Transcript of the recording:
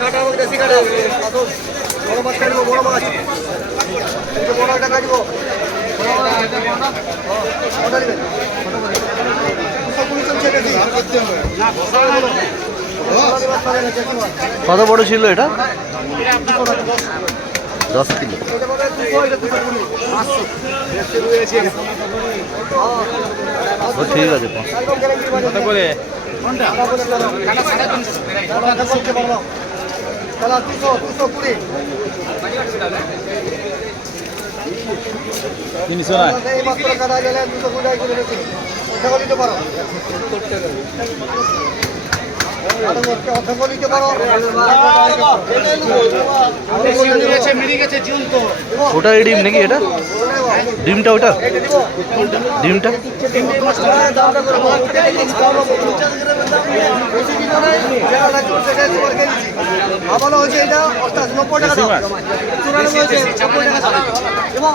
কাটা হোক দেশি কাটে বড় মাছ কাটবো বড় মাছ। বড় একটা কাটবো কেজি কত বড় ছিল এটা? দশ কিলো। ঠিক আছে পাঁচ। কত করে? বলতে তাহলে দুশো দুশো কুড়ি। তিনশো না এই মাত্র কাটা গেলে দুশো কুড়ি করে কিলো বেশি নিতে পারো পারো? ওটা ডিম নাকি এটা? ডিমটা ওটা? ডিমটা? ভালো হয়েছে এটা টাকা চুরানব্বই টাকা এবং